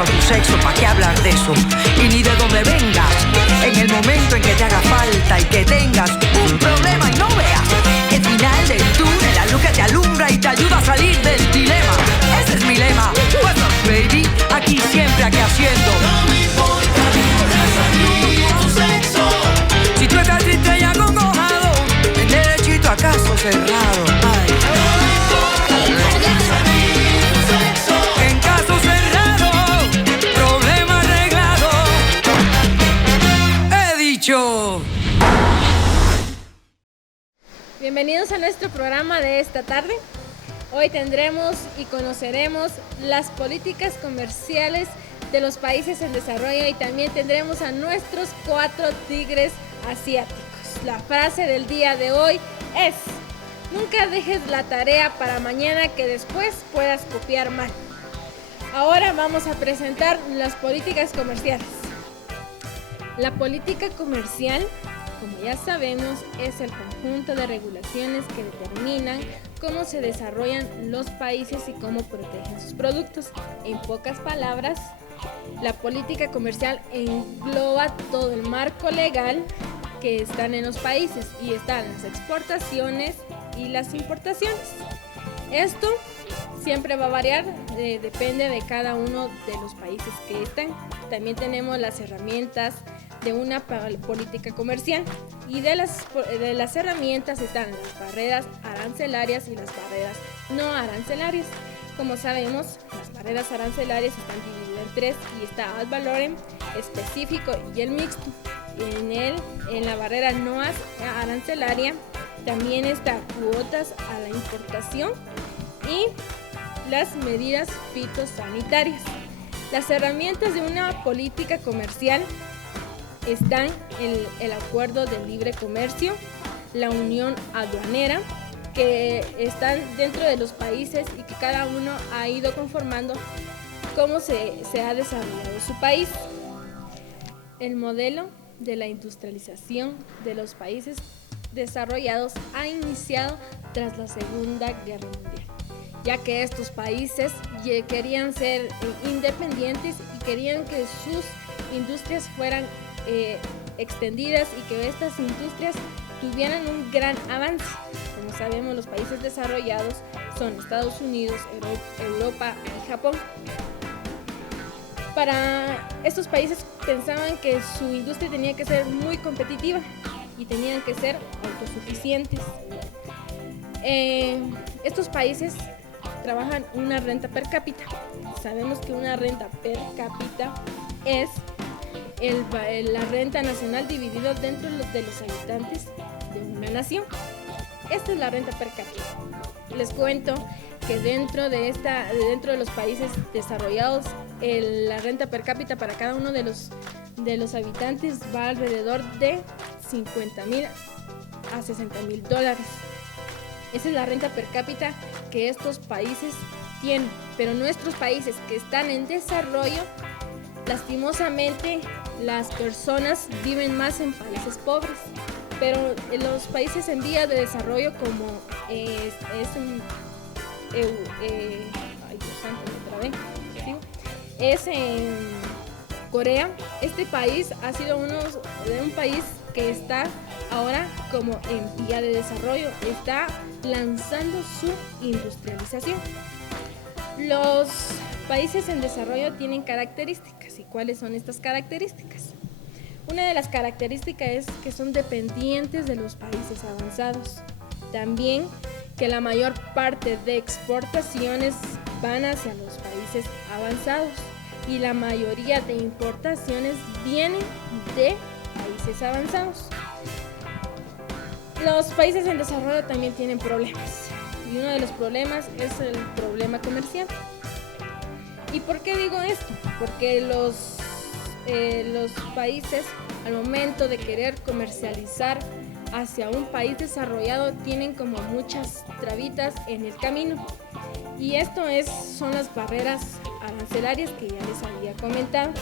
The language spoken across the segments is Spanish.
o tu sexo, ¿pa' qué hablar de eso? Y ni de dónde vengas. En el momento en que te haga falta y que tengas un problema y no veas el final del túnel, la luz que te alumbra y te ayuda a salir del dilema. Ese es mi lema. What's up, baby? Aquí siempre, aquí haciendo. No me importa ni tu raza ni tu sexo. Si tú estás triste y acongojado, en derechito a caso cerrado. Ay. No me importa ni tu raza ni tu sexo. En caso cerrado, problema arreglado. He dicho. Bienvenidos a nuestro programa de esta tarde. Hoy tendremos y conoceremos las políticas comerciales de los países en desarrollo y también tendremos a nuestros 4 tigres asiáticos. La frase del día de hoy es: nunca dejes la tarea para mañana que después puedas copiar mal. Ahora vamos a presentar las políticas comerciales. La política comercial, como ya sabemos, es el conjunto de regulaciones que determinan cómo se desarrollan los países y cómo protegen sus productos. En pocas palabras, la política comercial engloba todo el marco legal que están en los países y están las exportaciones y las importaciones. Esto siempre va a variar, depende de cada uno de los países que están. También tenemos las herramientas de una política comercial y de las herramientas están las barreras arancelarias y las barreras no arancelarias. Como sabemos, las barreras arancelarias están divididas en 3 y está ad valorem, específico y el mixto. En la barrera no arancelaria también está cuotas a la importación y las medidas fitosanitarias. Las herramientas de una política comercial están el acuerdo de libre comercio, la unión aduanera, que están dentro de los países y que cada uno ha ido conformando cómo se ha desarrollado su país. El modelo de la industrialización de los países desarrollados ha iniciado tras la Segunda Guerra Mundial, ya que estos países querían ser independientes y querían que sus industrias fueran extendidas y que estas industrias tuvieran un gran avance. Como sabemos, los países desarrollados son Estados Unidos, Europa y Japón. Para estos países pensaban que su industria tenía que ser muy competitiva y tenían que ser autosuficientes. Estos países trabajan una renta per cápita. Sabemos que una renta per cápita es la renta nacional dividida dentro de los habitantes de una nación. Esta es la renta per cápita. Les cuento que dentro de los países desarrollados, la renta per cápita para cada uno de los habitantes va alrededor de $50,000 a $60,000. Esa es la renta per cápita que estos países tienen. Pero nuestros países que están en desarrollo, lastimosamente, las personas viven más en países pobres, pero en los países en vías de desarrollo como es en Corea. Este país ha sido un país que está ahora como en vía de desarrollo, está lanzando su industrialización. Los países en desarrollo tienen características. ¿Y cuáles son estas características? Una de las características es que son dependientes de los países avanzados. También que la mayor parte de exportaciones van hacia los países avanzados y la mayoría de importaciones vienen de países avanzados. Los países en desarrollo también tienen problemas y uno de los problemas es el problema comercial. ¿Y por qué digo esto? Porque los países, al momento de querer comercializar hacia un país desarrollado, tienen como muchas trabitas en el camino. Y esto son las barreras arancelarias que ya les había comentado.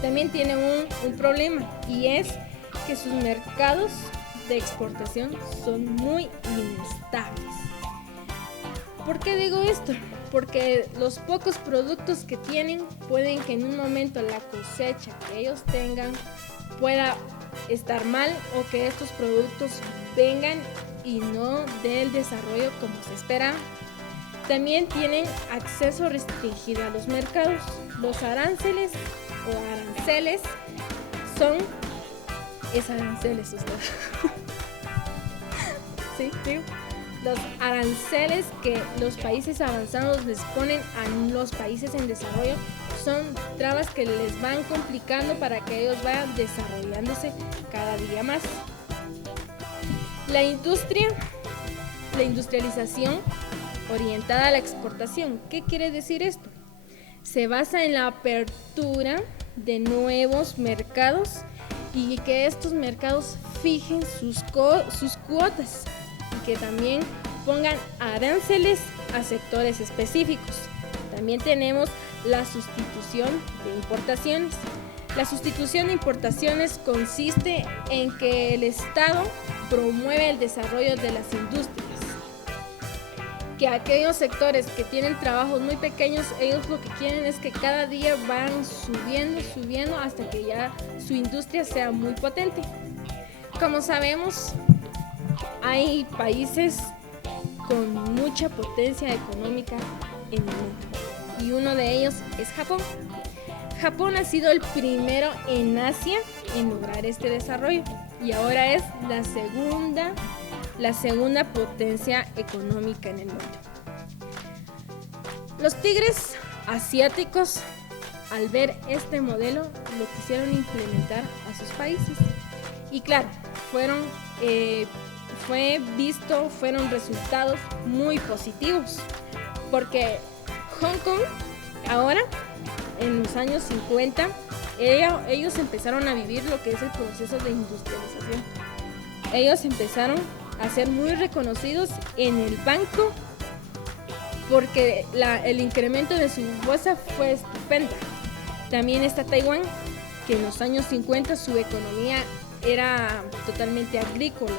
También tiene un problema y es que sus mercados de exportación son muy inestables. ¿Por qué digo esto? porque los pocos productos que tienen pueden que en un momento la cosecha que ellos tengan pueda estar mal, o que estos productos vengan y no del desarrollo como se espera. También tienen acceso restringido a los mercados. Los aranceles o aranceles son... Es aranceles usted. Sí, sí. Los aranceles que los países avanzados les ponen a los países en desarrollo son trabas que les van complicando para que ellos vayan desarrollándose cada día más. La industrialización orientada a la exportación. ¿Qué quiere decir esto? Se basa en la apertura de nuevos mercados y que estos mercados fijen sus cuotas y que también pongan aranceles a sectores específicos. También tenemos la sustitución de importaciones. La sustitución de importaciones consiste en que el Estado promueve el desarrollo de las industrias. Que aquellos sectores que tienen trabajos muy pequeños, ellos lo que quieren es que cada día van subiendo hasta que ya su industria sea muy potente. Como sabemos, hay países con mucha potencia económica en el mundo y uno de ellos es Japón. Japón ha sido el primero en Asia en lograr este desarrollo y ahora es la segunda potencia económica en el mundo. Los tigres asiáticos, al ver este modelo, lo quisieron implementar a sus países. Y claro, fueron resultados muy positivos, porque Hong Kong ahora, en los años 50, ellos empezaron a vivir lo que es el proceso de industrialización. Ellos empezaron a ser muy reconocidos en el banco porque el incremento de su bolsa fue estupenda. También está Taiwán, que en los años 50 su economía era totalmente agrícola,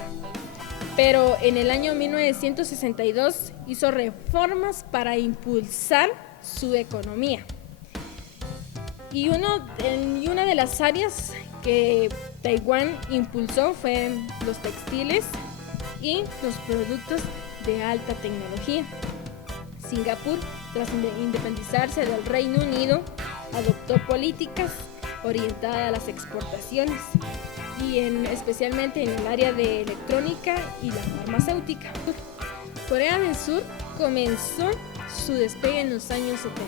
pero en el año 1962 hizo reformas para impulsar su economía. Y una de las áreas que Taiwán impulsó fue los textiles y los productos de alta tecnología. Singapur, tras independizarse del Reino Unido, adoptó políticas orientadas a las exportaciones y especialmente en el área de electrónica y la farmacéutica. Corea del Sur comenzó su despegue en los años 70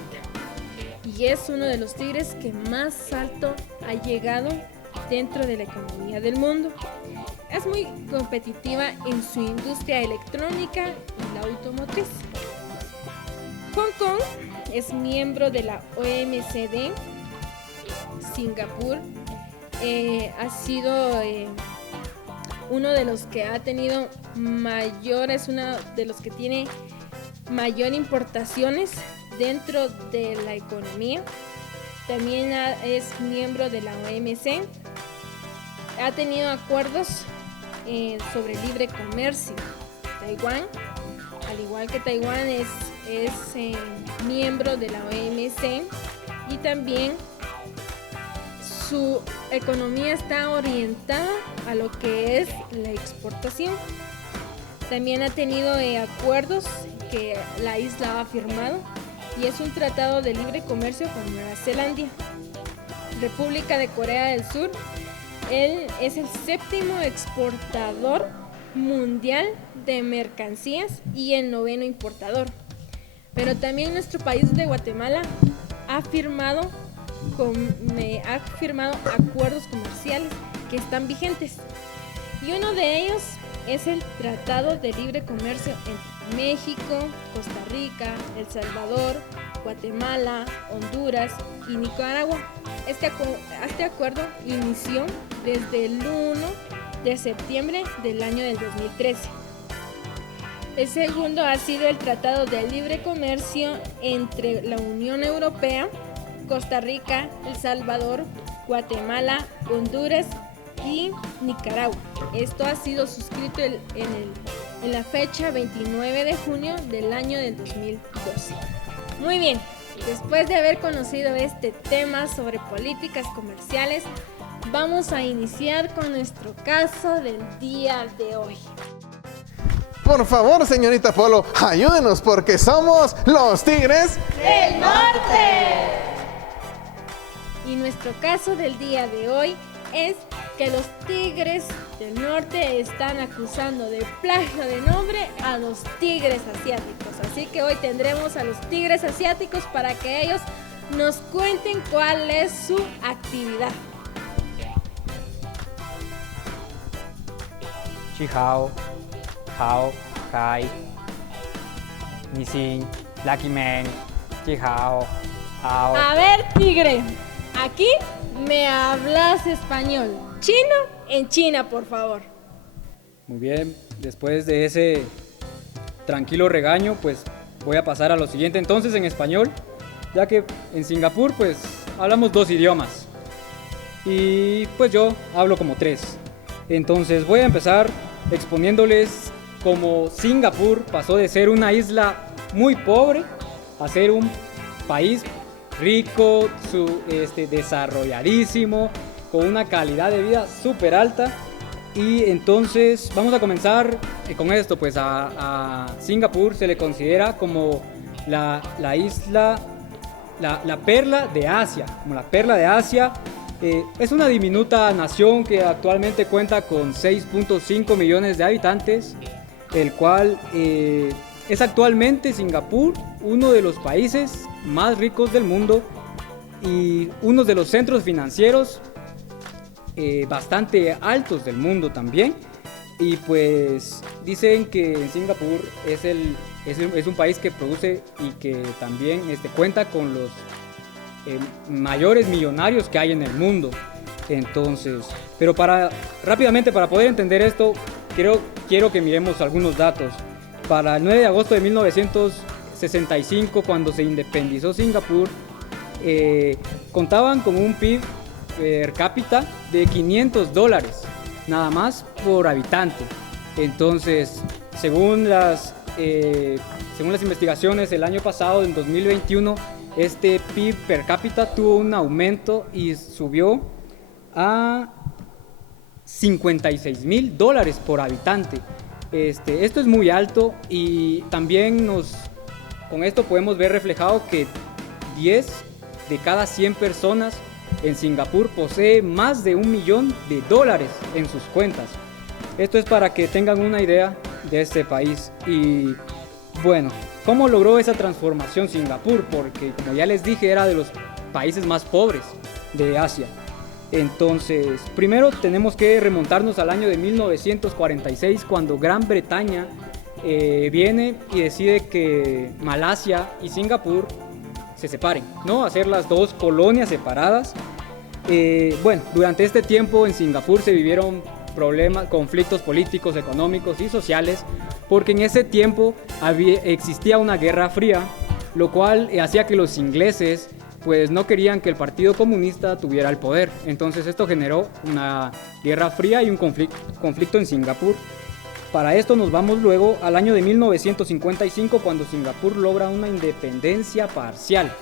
y es uno de los tigres que más alto ha llegado dentro de la economía del mundo. Es muy competitiva en su industria electrónica y la automotriz. Hong Kong es miembro de la OMCD. Singapur ha sido uno de los que ha tenido es uno de los que tiene mayor importaciones dentro de la economía. También es miembro de la OMC. Ha tenido acuerdos sobre libre comercio. Taiwán, al igual que Taiwán, es miembro de la OMC y también su economía está orientada a lo que es la exportación. También ha tenido acuerdos que la isla ha firmado y es un tratado de libre comercio con Nueva Zelanda. República de Corea del Sur, él es el séptimo exportador mundial de mercancías y el noveno importador. Pero también nuestro país de Guatemala ha firmado acuerdos comerciales que están vigentes. Y uno de ellos es el Tratado de Libre Comercio entre México, Costa Rica, El Salvador, Guatemala, Honduras y Nicaragua. Este acuerdo inició desde el 1 de septiembre del año del 2013. El segundo ha sido el Tratado de Libre Comercio entre la Unión Europea, Costa Rica, El Salvador, Guatemala, Honduras y Nicaragua. Esto ha sido suscrito en la fecha 29 de junio del año del 2012. Muy bien, después de haber conocido este tema sobre políticas comerciales, vamos a iniciar con nuestro caso del día de hoy. Por favor, señorita Polo, ayúdenos porque somos los Tigres ¡del Norte! Y nuestro caso del día de hoy es que los Tigres del Norte están acusando de plagio de nombre a los tigres asiáticos. Así que hoy tendremos a los tigres asiáticos para que ellos nos cuenten cuál es su actividad. Chihao, Hao, Kai, Nissin, Lucky Man, Chihao, Ao. A ver, tigre, aquí me hablas español. Chino en China, por favor. Muy bien, después de ese tranquilo regaño, pues voy a pasar a lo siguiente entonces en español, ya que en Singapur pues hablamos 2 idiomas y pues yo hablo como 3. Entonces voy a empezar exponiéndoles cómo Singapur pasó de ser una isla muy pobre a ser un país rico, desarrolladísimo, con una calidad de vida súper alta. Y entonces vamos a comenzar con esto, pues a Singapur se le considera como la isla, la perla de Asia, como la perla de Asia. Es una diminuta nación que actualmente cuenta con 6.5 millones de habitantes, el cual es actualmente Singapur uno de los países más ricos del mundo y uno de los centros financieros bastante altos del mundo también. Y pues dicen que en Singapur es un país que produce y que también cuenta con los mayores millonarios que hay en el mundo. Entonces, pero rápidamente para poder entender esto, quiero que miremos algunos datos. Para el 9 de agosto de 1965, cuando se independizó Singapur, contaban con un PIB per cápita de $500 nada más por habitante. Entonces, según las investigaciones, el año pasado, en 2021, este PIB per cápita tuvo un aumento y subió a $56,000 por habitante. Esto es muy alto y también con esto podemos ver reflejado que 10 de cada 100 personas en Singapur posee más de $1 millón en sus cuentas. Esto es para que tengan una idea de este país. Y bueno, ¿cómo logró esa transformación Singapur? Porque como ya les dije, era de los países más pobres de Asia. Entonces, primero tenemos que remontarnos al año de 1946, cuando Gran Bretaña viene y decide que Malasia y Singapur se separen, ¿no? Hacer las dos colonias separadas. Bueno, durante este tiempo en Singapur se vivieron conflictos políticos, económicos y sociales, porque en ese tiempo existía una guerra fría, lo cual hacía que los ingleses pues no querían que el Partido Comunista tuviera el poder. Entonces esto generó una guerra fría y un conflicto en Singapur. Para esto nos vamos luego al año de 1955, cuando Singapur logra una independencia parcial.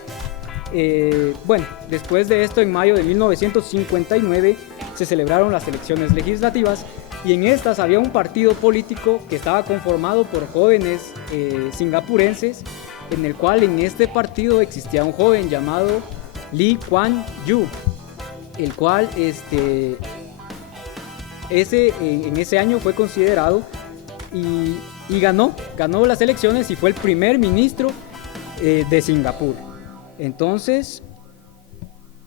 Bueno, después de esto, en mayo de 1959 se celebraron las elecciones legislativas y en estas había un partido político que estaba conformado por jóvenes singapurenses, en el cual en este partido existía un joven llamado Lee Kuan Yew, el cual en ese año fue considerado y ganó las elecciones y fue el primer ministro de Singapur. Entonces,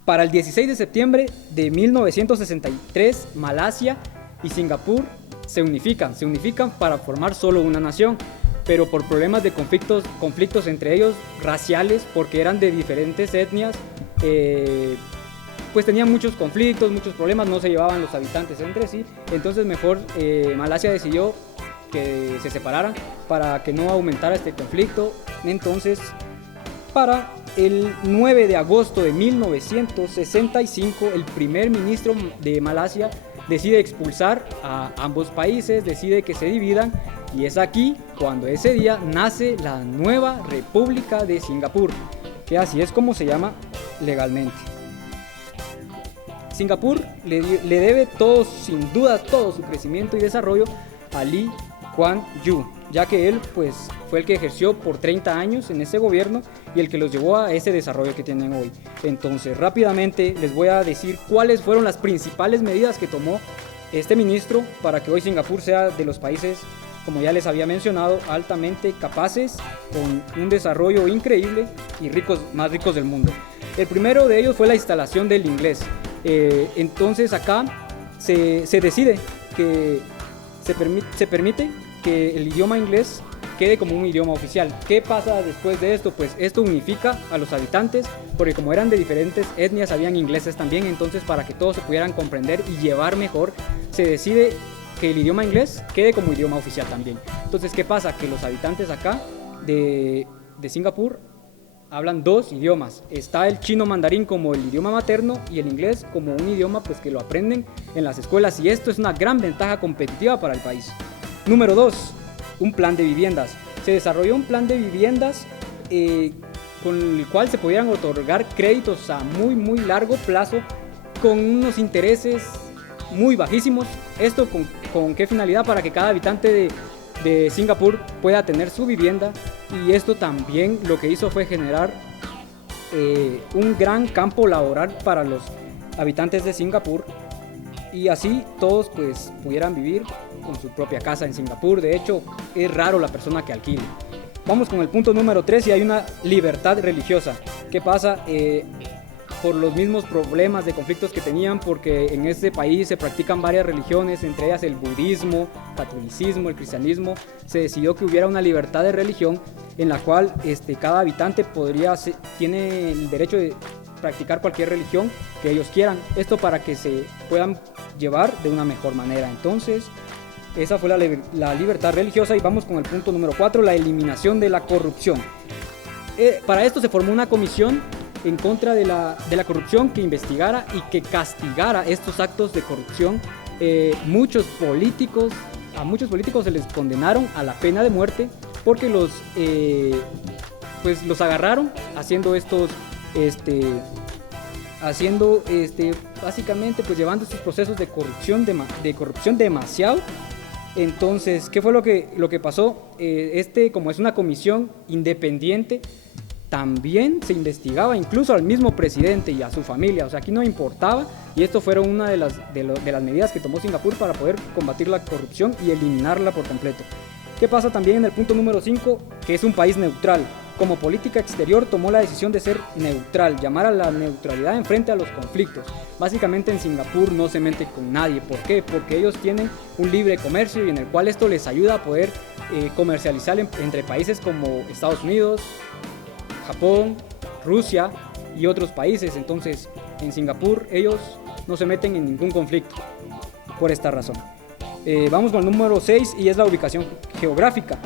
para el 16 de septiembre de 1963, Malasia y Singapur se unifican para formar solo una nación, pero por problemas de conflictos entre ellos raciales, porque eran de diferentes etnias, pues tenían muchos conflictos, muchos problemas, no se llevaban los habitantes entre sí. Entonces mejor Malasia decidió que se separaran para que no aumentara este conflicto. Entonces, para el 9 de agosto de 1965, el primer ministro de Malasia decide expulsar a ambos países, decide que se dividan Y es aquí cuando ese día nace la nueva República de Singapur, que así es como se llama legalmente. Singapur le debe todo, sin duda, todo su crecimiento y desarrollo a Lee Kuan Yew, ya que él pues fue el que ejerció por 30 años en ese gobierno y el que los llevó a ese desarrollo que tienen hoy. Entonces, rápidamente les voy a decir cuáles fueron las principales medidas que tomó este ministro para que hoy Singapur sea de los países, como ya les había mencionado, altamente capaces, con un desarrollo increíble y más ricos del mundo. El primero de ellos fue la instalación del inglés. Entonces acá se decide que se permite que el idioma inglés quede como un idioma oficial. ¿Qué pasa después de esto? Pues esto unifica a los habitantes, porque como eran de diferentes etnias, habían ingleses también, entonces para que todos se pudieran comprender y llevar mejor, se decide que el idioma inglés quede como idioma oficial también. Entonces, ¿qué pasa? Que los habitantes acá de Singapur hablan dos idiomas. Está el chino mandarín como el idioma materno y el inglés como un idioma pues que lo aprenden en las escuelas, y esto es una gran ventaja competitiva para el país. Número 2, un plan de viviendas. Se desarrolló un plan de viviendas con el cual se pudieran otorgar créditos a muy largo plazo con unos intereses muy bajísimos. ¿Esto con qué finalidad? Para que cada habitante de Singapur pueda tener su vivienda, y esto también lo que hizo fue generar un gran campo laboral para los habitantes de Singapur, y así todos pues pudieran vivir con su propia casa en Singapur. De hecho, es raro la persona que alquile. Vamos con el punto número 3, y hay una libertad religiosa. ¿Qué pasa? Por los mismos problemas de conflictos que tenían, porque en este país se practican varias religiones, entre ellas el budismo, catolicismo, el cristianismo. Se decidió que hubiera una libertad de religión en la cual cada habitante tiene el derecho de practicar cualquier religión que ellos quieran. Esto para que se puedan llevar de una mejor manera. Entonces, esa fue la libertad religiosa. Y vamos con el punto número 4, la eliminación de la corrupción. Para esto se formó una comisión en contra de la corrupción que investigara y que castigara estos actos de corrupción. A muchos políticos se les condenaron a la pena de muerte porque los agarraron haciendo básicamente pues llevando estos procesos de corrupción demasiado. Entonces, ¿qué fue lo que pasó? Como es una comisión independiente, también se investigaba incluso al mismo presidente y a su familia. O sea, aquí no importaba, y esto fueron una de las medidas que tomó Singapur para poder combatir la corrupción y eliminarla por completo. ¿Qué pasa también en el punto número 5? Que es un país neutral. Como política exterior tomó la decisión de ser neutral, llamar a la neutralidad en frente a los conflictos. Básicamente en Singapur no se mete con nadie. ¿Por qué? Porque ellos tienen un libre comercio, y en el cual esto les ayuda a poder comercializar entre países como Estados Unidos, Japón, Rusia y otros países. Entonces, en Singapur ellos no se meten en ningún conflicto por esta razón. Vamos con el número 6, y es la ubicación geográfica.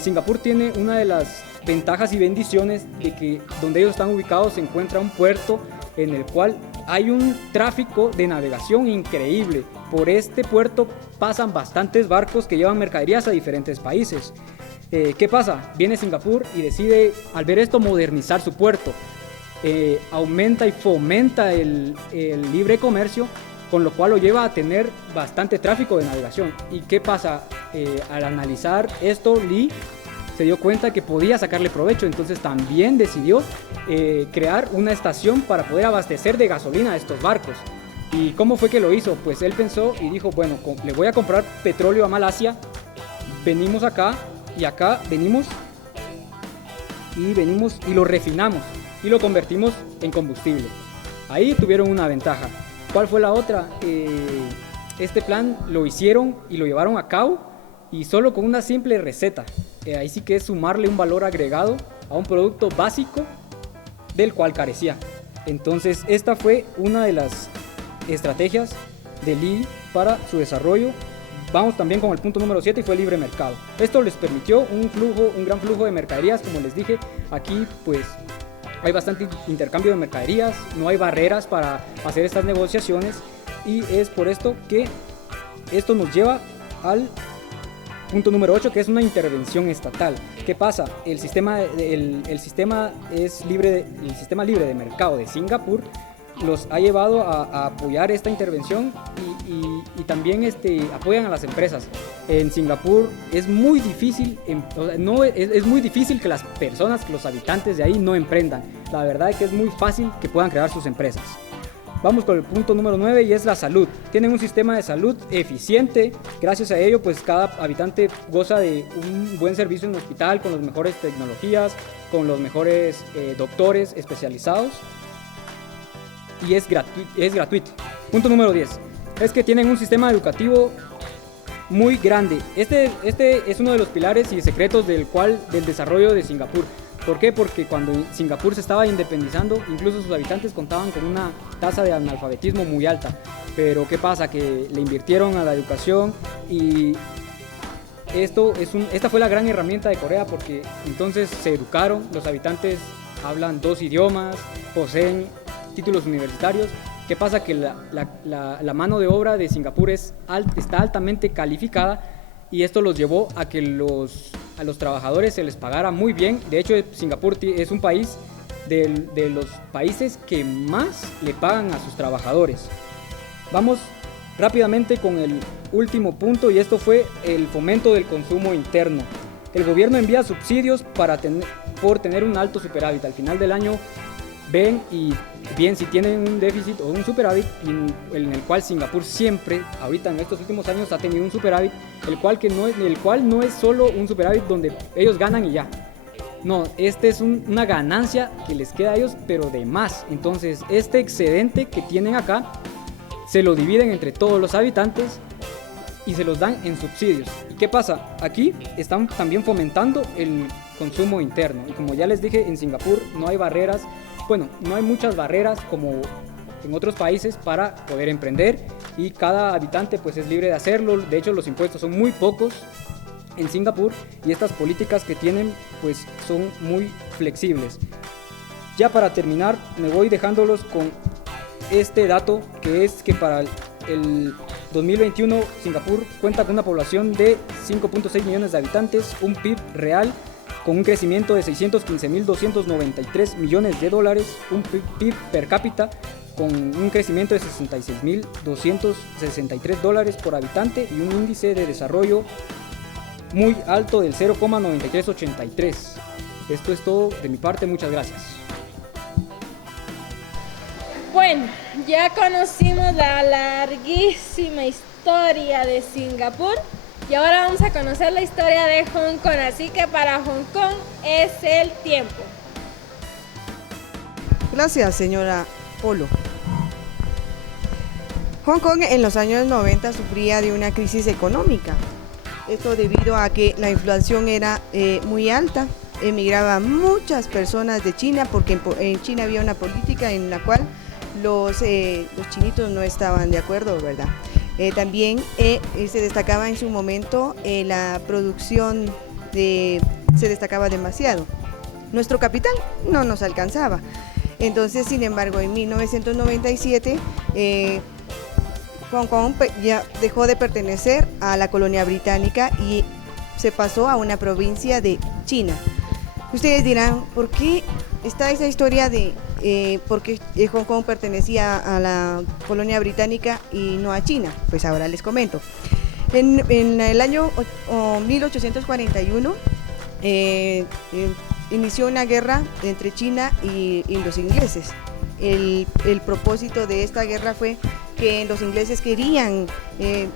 Singapur tiene una de las ventajas y bendiciones de que donde ellos están ubicados se encuentra un puerto en el cual hay un tráfico de navegación increíble. Por este puerto pasan bastantes barcos que llevan mercaderías a diferentes países. ¿Qué pasa? Viene Singapur y decide, al ver esto, modernizar su puerto. Aumenta y fomenta el libre comercio, con lo cual lo lleva a tener bastante tráfico de navegación. ¿Y qué pasa? Al analizar esto, Lee se dio cuenta que podía sacarle provecho, entonces también decidió crear una estación para poder abastecer de gasolina a estos barcos. ¿Y cómo fue que lo hizo? Pues él pensó y dijo, bueno, le voy a comprar petróleo a Malasia, venimos acá venimos y lo refinamos y lo convertimos en combustible. Ahí tuvieron una ventaja. ¿Cuál fue la otra? Este plan lo hicieron y lo llevaron a cabo, y solo con una simple receta. Ahí sí que es sumarle un valor agregado a un producto básico del cual carecía. Entonces, esta fue una de las estrategias de Lee para su desarrollo. Vamos también con el punto número 7, y fue el libre mercado. Esto les permitió un gran flujo de mercaderías. Como les dije, aquí pues hay bastante intercambio de mercaderías, no hay barreras para hacer estas negociaciones, y es por esto que esto nos lleva Punto número 8, que es una intervención estatal. ¿Qué pasa? El sistema libre de mercado de Singapur los ha llevado a apoyar esta intervención y también apoyan a las empresas. En Singapur es muy difícil, es muy difícil que las personas, que los habitantes de ahí no emprendan. La verdad es que es muy fácil que puedan crear sus empresas. Vamos con el punto número 9 y es la salud. Tienen un sistema de salud eficiente. Gracias a ello, pues cada habitante goza de un buen servicio en el hospital con las mejores tecnologías, con los mejores doctores especializados y es gratuito. Punto número 10 es que tienen un sistema educativo muy grande. Este es uno de los pilares y secretos del desarrollo de Singapur. ¿Por qué? Porque cuando Singapur se estaba independizando, incluso sus habitantes contaban con una tasa de analfabetismo muy alta. Pero ¿qué pasa? Que le invirtieron a la educación y esta fue la gran herramienta de Corea, porque entonces se educaron, los habitantes hablan 2 idiomas, poseen títulos universitarios. ¿Qué pasa? Que la mano de obra de Singapur está altamente calificada y esto los llevó a que a los trabajadores se les pagara muy bien. De hecho, Singapur es un país de los países que más le pagan a sus trabajadores. Vamos rápidamente con el último punto y esto fue el fomento del consumo interno. El gobierno envía subsidios por tener un alto superávit. Al final del año ven y bien si tienen un déficit o un superávit en el cual Singapur siempre, ahorita en estos últimos años, ha tenido un superávit, el cual no es solo un superávit donde ellos ganan y ya. No, este es una ganancia que les queda a ellos, pero de más. Entonces, este excedente que tienen acá se lo dividen entre todos los habitantes y se los dan en subsidios. ¿Y qué pasa? Aquí están también fomentando el consumo interno. Y como ya les dije, en Singapur no hay barreras. Bueno, no hay muchas barreras como en otros países para poder emprender y cada habitante pues es libre de hacerlo. De hecho, los impuestos son muy pocos en Singapur y estas políticas que tienen pues son muy flexibles. Ya para terminar, me voy dejándolos con este dato, que es que para el 2021 Singapur cuenta con una población de 5.6 millones de habitantes, un PIB real con un crecimiento de 615.293 millones de dólares, un PIB per cápita con un crecimiento de 66.263 dólares por habitante y un índice de desarrollo muy alto del 0,9383. Esto es todo de mi parte, muchas gracias. Bueno, ya conocimos la larguísima historia de Singapur. Y ahora vamos a conocer la historia de Hong Kong, así que para Hong Kong es el tiempo. Gracias, señora Polo. Hong Kong en los años 90 sufría de una crisis económica. Esto debido a que la inflación era muy alta. Emigraban muchas personas de China porque en China había una política en la cual los chinitos no estaban de acuerdo, ¿verdad? También se destacaba en su momento la producción, se destacaba demasiado. Nuestro capital no nos alcanzaba. Entonces, sin embargo, en 1997, Hong Kong ya dejó de pertenecer a la colonia británica y se pasó a una provincia de China. Ustedes dirán, ¿por qué está esa historia de por qué Hong Kong pertenecía a la colonia británica y no a China? Pues ahora les comento. En el año 1841 inició una guerra entre China y los ingleses. El propósito de esta guerra fue que los ingleses querían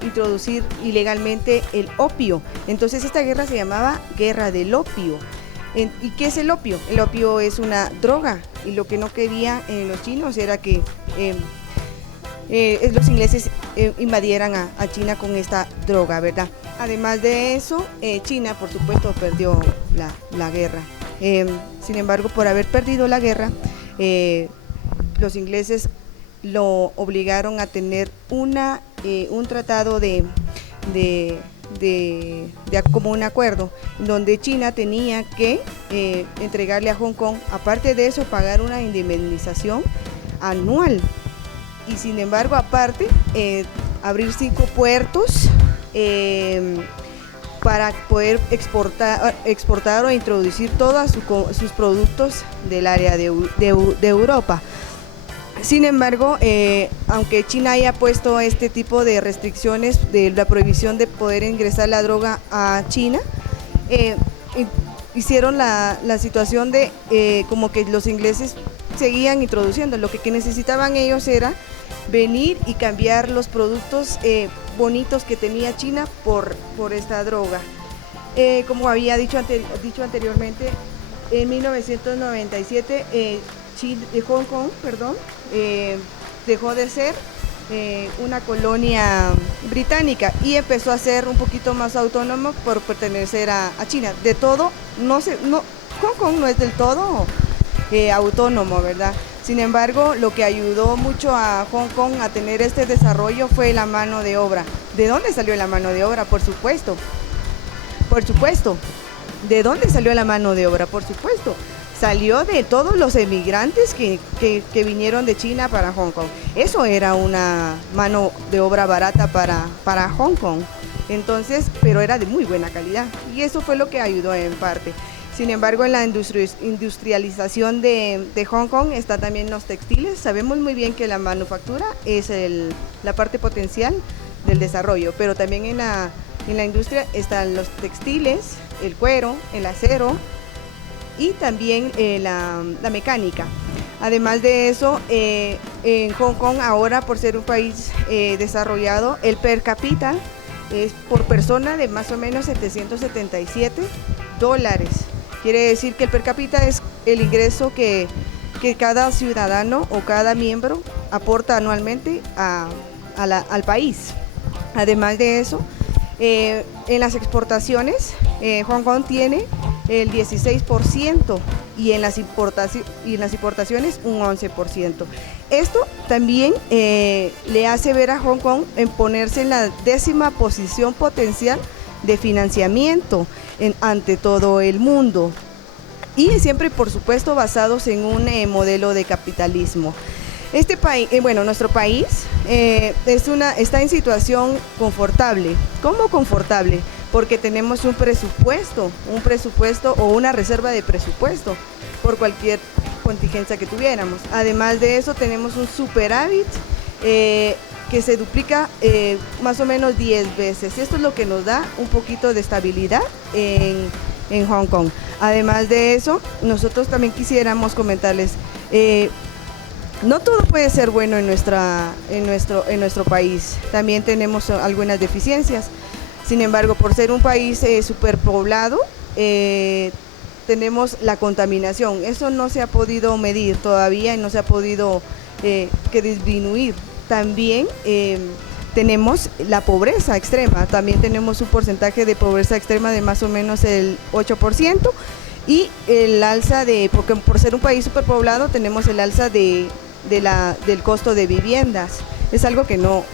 introducir ilegalmente el opio. Entonces esta guerra se llamaba Guerra del Opio. ¿Y qué es el opio? El opio es una droga y lo que no querían los chinos era que los ingleses invadieran a China con esta droga, ¿verdad? Además de eso, China, por supuesto, perdió la guerra. Sin embargo, por haber perdido la guerra, los ingleses lo obligaron a tener un tratado como un acuerdo, donde China tenía que entregarle a Hong Kong, aparte de eso, pagar una indemnización anual. Y sin embargo, aparte, abrir 5 puertos para poder exportar o introducir todos sus productos del área de Europa. Sin embargo, aunque China haya puesto este tipo de restricciones de la prohibición de poder ingresar la droga a China, hicieron la situación de como que los ingleses seguían introduciendo. Lo que necesitaban ellos era venir y cambiar los productos bonitos que tenía China por esta droga. Como había dicho anteriormente, en 1997 Hong Kong dejó de ser una colonia británica y empezó a ser un poquito más autónomo por pertenecer a China. De todo, Hong Kong no es del todo autónomo, ¿verdad? Sin embargo, lo que ayudó mucho a Hong Kong a tener este desarrollo fue la mano de obra. ¿De dónde salió la mano de obra? Por supuesto. ¿De dónde salió la mano de obra? Por supuesto. Salió de todos los emigrantes que vinieron de China para Hong Kong. Eso era una mano de obra barata para Hong Kong. Entonces, pero era de muy buena calidad. Y eso fue lo que ayudó en parte. Sin embargo, en la industrialización de Hong Kong está también los textiles. Sabemos muy bien que la manufactura es la parte potencial del desarrollo, pero también en la industria están los textiles, el cuero, el acero y también la mecánica. Además de eso, en Hong Kong ahora, por ser un país desarrollado, el per cápita es por persona de más o menos $777. Quiere decir que el per cápita es el ingreso que cada ciudadano o cada miembro aporta anualmente al país. Además de eso, en las exportaciones, Hong Kong tiene el 16% y en las importaciones un 11%. Esto también le hace ver a Hong Kong en ponerse en la 10ª posición potencial de financiamiento ante todo el mundo, y siempre por supuesto basados en un modelo de capitalismo. Este país, nuestro país está en situación confortable. ¿Cómo confortable? Porque tenemos un presupuesto o una reserva de presupuesto por cualquier contingencia que tuviéramos. Además de eso, tenemos un superávit que se duplica más o menos 10 veces. Esto es lo que nos da un poquito de estabilidad en Hong Kong. Además de eso, nosotros también quisiéramos comentarles, no todo puede ser bueno en nuestro país. También tenemos algunas deficiencias. Sin embargo, por ser un país superpoblado, tenemos la contaminación. Eso no se ha podido medir todavía y no se ha podido disminuir. También tenemos la pobreza extrema. También tenemos un porcentaje de pobreza extrema de más o menos el 8%. Y el alza porque por ser un país superpoblado tenemos el alza del costo de viviendas. Es algo que no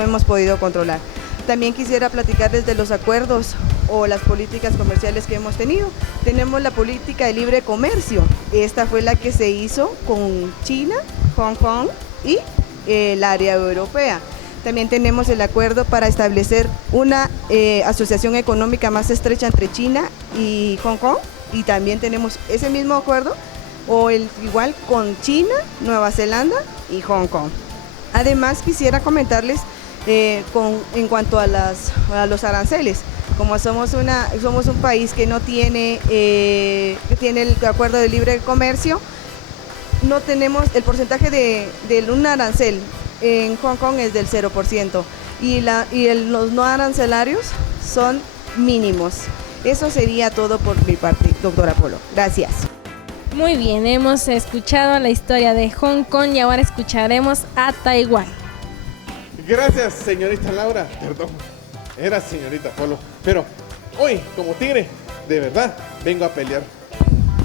hemos podido controlar. También quisiera platicarles de los acuerdos o las políticas comerciales que hemos tenido. Tenemos la política de libre comercio. Esta fue la que se hizo con China, Hong Kong y el área europea. También tenemos el acuerdo para establecer una asociación económica más estrecha entre China y Hong Kong, y también tenemos ese mismo acuerdo igual con China, Nueva Zelanda y Hong Kong. Además, quisiera comentarles en cuanto a los aranceles. Como somos un país que no tiene el acuerdo de libre comercio, no tenemos el porcentaje de un arancel en Hong Kong es del 0%, y los no arancelarios son mínimos. Eso sería todo por mi parte, doctora Polo. Gracias. Muy bien, hemos escuchado la historia de Hong Kong y ahora escucharemos a Taiwán. Gracias, señorita Laura. Perdón, era señorita Polo. Pero hoy, como tigre, de verdad, vengo a pelear.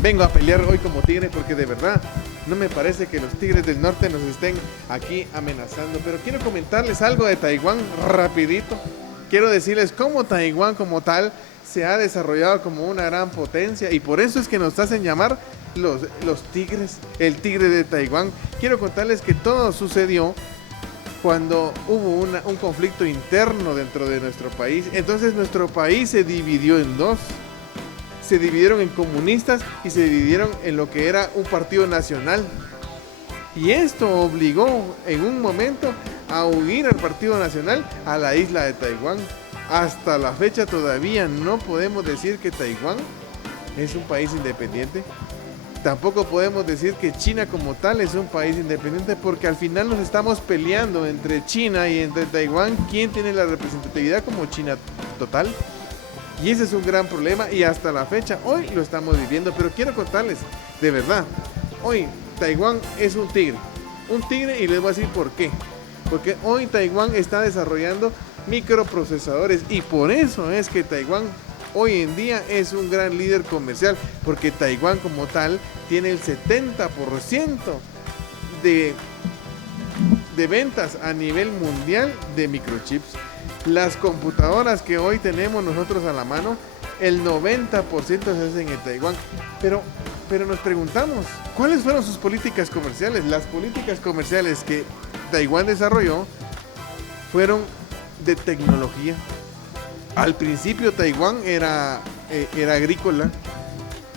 Vengo a pelear hoy como tigre porque de verdad no me parece que los tigres del norte nos estén aquí amenazando. Pero quiero comentarles algo de Taiwán rapidito. Quiero decirles cómo Taiwán como tal se ha desarrollado como una gran potencia, y por eso es que nos hacen llamar los tigres, el tigre de Taiwán. Quiero contarles que todo sucedió cuando hubo un conflicto interno dentro de nuestro país. Entonces nuestro país se dividió en dos. Se dividieron en comunistas y se dividieron en lo que era un partido nacional. Y esto obligó en un momento a huir al partido nacional a la isla de Taiwán. Hasta la fecha todavía no podemos decir que Taiwán es un país independiente. Tampoco podemos decir que China como tal es un país independiente, porque al final nos estamos peleando entre China y entre Taiwán quién tiene la representatividad como China total. Y ese es un gran problema y hasta la fecha hoy lo estamos viviendo. Pero quiero contarles, de verdad, hoy Taiwán es un tigre y les voy a decir por qué. Porque hoy Taiwán está desarrollando microprocesadores y por eso es que Taiwán hoy en día es un gran líder comercial, porque Taiwán como tal tiene el 70% de ventas a nivel mundial de microchips. Las computadoras que hoy tenemos nosotros a la mano, el 90% se hacen en Taiwán. Pero nos preguntamos, ¿cuáles fueron sus políticas comerciales? Las políticas comerciales que Taiwán desarrolló fueron de tecnología. Al principio Taiwán era agrícola,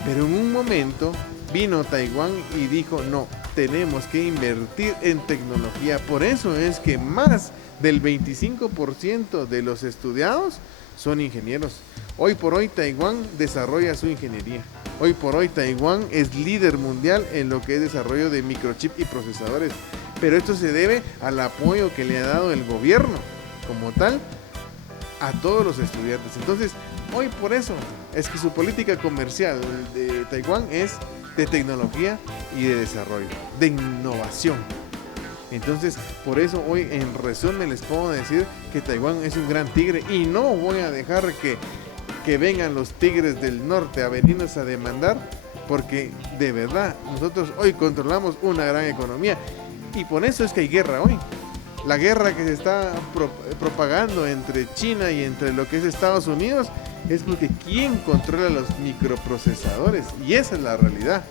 pero en un momento vino Taiwán y dijo, no, tenemos que invertir en tecnología. Por eso es que más del 25% de los estudiados son ingenieros. Hoy por hoy Taiwán desarrolla su ingeniería. Hoy por hoy Taiwán es líder mundial en lo que es desarrollo de microchip y procesadores. Pero esto se debe al apoyo que le ha dado el gobierno como tal a todos los estudiantes. Entonces, hoy por eso es que su política comercial de Taiwán es de tecnología y de desarrollo, de innovación. Entonces, por eso hoy en resumen les puedo decir que Taiwán es un gran tigre y no voy a dejar que vengan los tigres del norte a venirnos a demandar, porque de verdad nosotros hoy controlamos una gran economía y por eso es que hay guerra hoy. La guerra que se está propagando entre China y entre lo que es Estados Unidos es porque ¿quién controla los microprocesadores? Y esa es la realidad.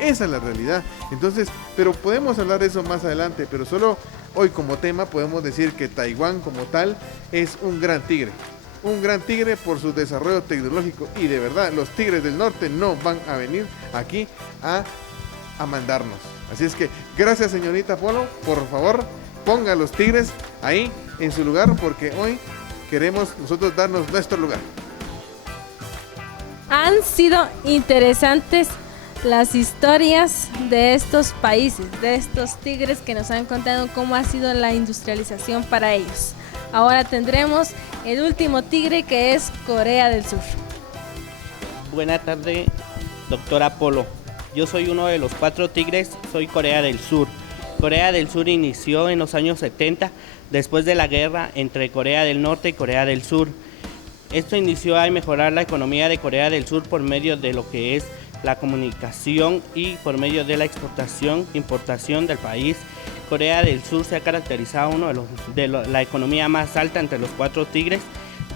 Esa es la realidad. Entonces, pero podemos hablar de eso más adelante, pero solo hoy como tema podemos decir que Taiwán como tal es un gran tigre. Un gran tigre por su desarrollo tecnológico y de verdad los tigres del norte no van a venir aquí a mandarnos. Así es que gracias señorita Polo, por favor ponga a los tigres ahí en su lugar porque hoy queremos nosotros darnos nuestro lugar. Han sido interesantes las historias de estos países, de estos tigres que nos han contado cómo ha sido la industrialización para ellos. Ahora tendremos el último tigre que es Corea del Sur. Buenas tardes, doctora Polo. Yo soy uno de los 4 tigres, soy Corea del Sur. Corea del Sur inició en los años 70, después de la guerra entre Corea del Norte y Corea del Sur. Esto inició a mejorar la economía de Corea del Sur por medio de lo que es la comunicación y por medio de la exportación, importación del país. Corea del Sur se ha caracterizado de la economía más alta entre los 4 tigres,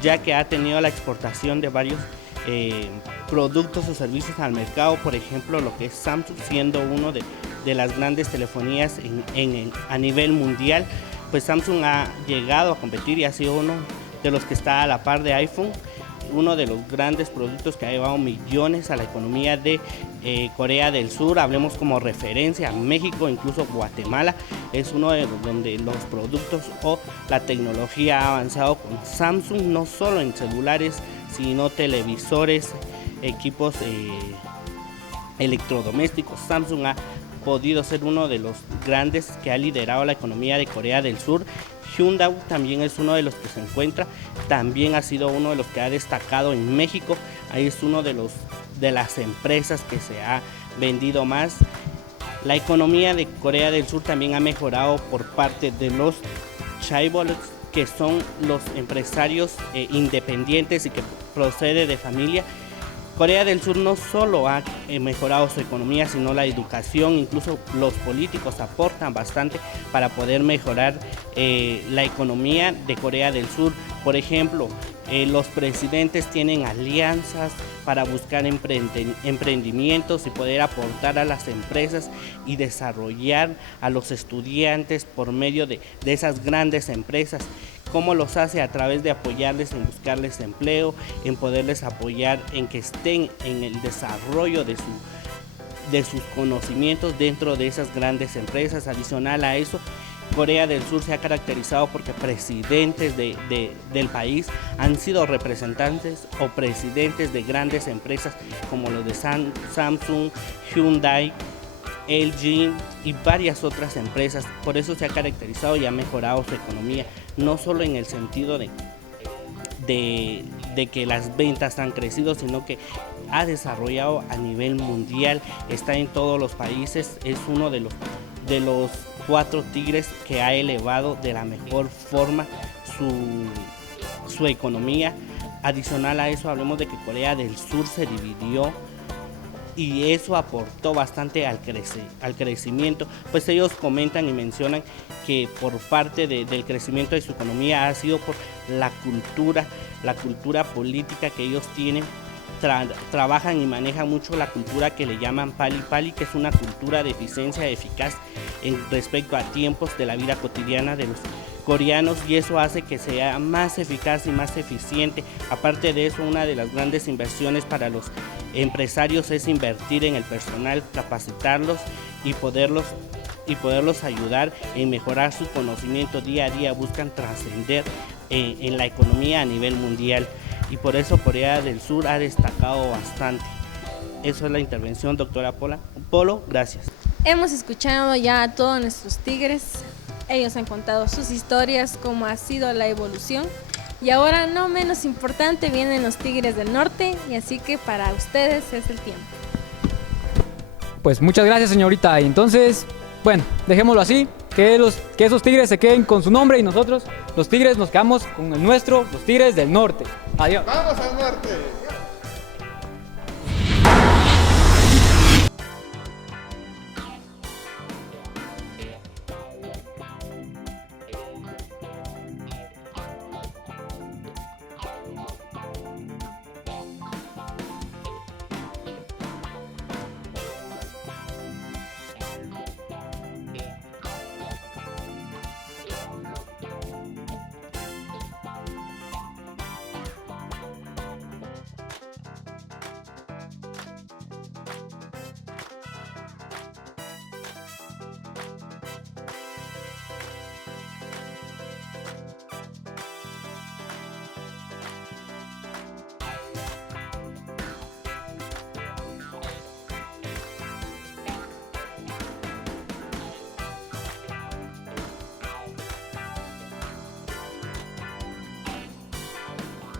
ya que ha tenido la exportación de varios productos o servicios al mercado, por ejemplo lo que es Samsung, siendo uno de las grandes telefonías a nivel mundial. Pues Samsung ha llegado a competir y ha sido uno de los que está a la par de iPhone, uno de los grandes productos que ha llevado millones a la economía de Corea del Sur. Hablemos como referencia a México, incluso Guatemala es uno de donde los productos o la tecnología ha avanzado con Samsung, no solo en celulares, sino televisores, equipos electrodomésticos. Samsung ha podido ser uno de los grandes que ha liderado la economía de Corea del Sur. Hyundai también es uno de los que se encuentra, también ha sido uno de los que ha destacado en México. Ahí es uno de las empresas que se ha vendido más. La economía de Corea del Sur también ha mejorado por parte de los chaebols, que son los empresarios independientes y que procede de familia. Corea del Sur no solo ha mejorado su economía, sino la educación, incluso los políticos aportan bastante para poder mejorar la economía de Corea del Sur. Por ejemplo, Los presidentes tienen alianzas para buscar emprendimientos y poder aportar a las empresas y desarrollar a los estudiantes por medio de esas grandes empresas. ¿Cómo los hace? A través de apoyarles en buscarles empleo, en poderles apoyar en que estén en el desarrollo de sus conocimientos dentro de esas grandes empresas. Adicional a eso, Corea del Sur se ha caracterizado porque presidentes del país han sido representantes o presidentes de grandes empresas como los de Samsung, Hyundai, LG y varias otras empresas. Por eso se ha caracterizado y ha mejorado su economía, no solo en el sentido de que las ventas han crecido, sino que ha desarrollado a nivel mundial, está en todos los países, es uno de los 4 tigres que ha elevado de la mejor forma su economía. Adicional a eso, hablemos de que Corea del Sur se dividió y eso aportó bastante al crecimiento, pues ellos comentan y mencionan que por parte del crecimiento de su economía ha sido por la cultura política que ellos tienen. Trabajan y manejan mucho la cultura que le llaman Pali Pali, que es una cultura de eficiencia eficaz en respecto a tiempos de la vida cotidiana de los coreanos, y eso hace que sea más eficaz y más eficiente. Aparte de eso, una de las grandes inversiones para los empresarios es invertir en el personal, capacitarlos y poderlos ayudar en mejorar su conocimiento día a día. Buscan trascender en la economía a nivel mundial, y por eso Corea del Sur ha destacado bastante. Eso es la intervención, doctora Polo, gracias. Hemos escuchado ya a todos nuestros tigres, ellos han contado sus historias, cómo ha sido la evolución, y ahora no menos importante vienen los tigres del norte, y así que para ustedes es el tiempo. Pues muchas gracias, señorita. Y entonces, bueno, dejémoslo así, que esos tigres se queden con su nombre y nosotros, los tigres, nos quedamos con el nuestro, los tigres del norte. Adiós. ¡Vamos al norte!